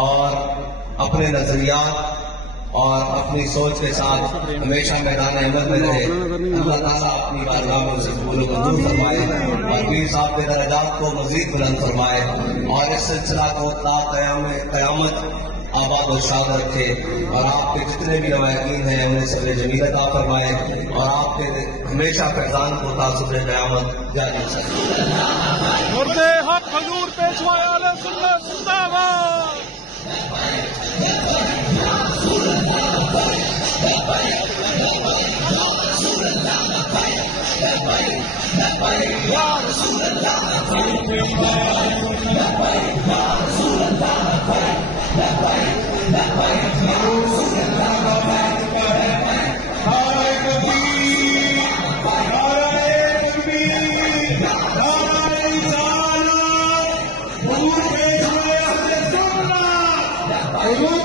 اور اپنے نظریات اور اپنی سوچ کے ساتھ ہمیشہ میدان عمل میں رہے. اللہ تعالیٰ اپنی بارگاہ میں اسے قبول و منظور فرمائے اور پیر صاحب کے درجات کو مزید بلند فرمائے اور اس سلسلہ کو تا قیامت آباد و شاد رکھے اور آپ کے جتنے بھی لوائقین ہیں انہیں صبر جمیل عطا فرمائے اور آپ کے ہمیشہ فیضان کو تا صبر قیامت جاری رکھے. مرد حق حضور پیشوا اہل سنت زندہ باد. حضور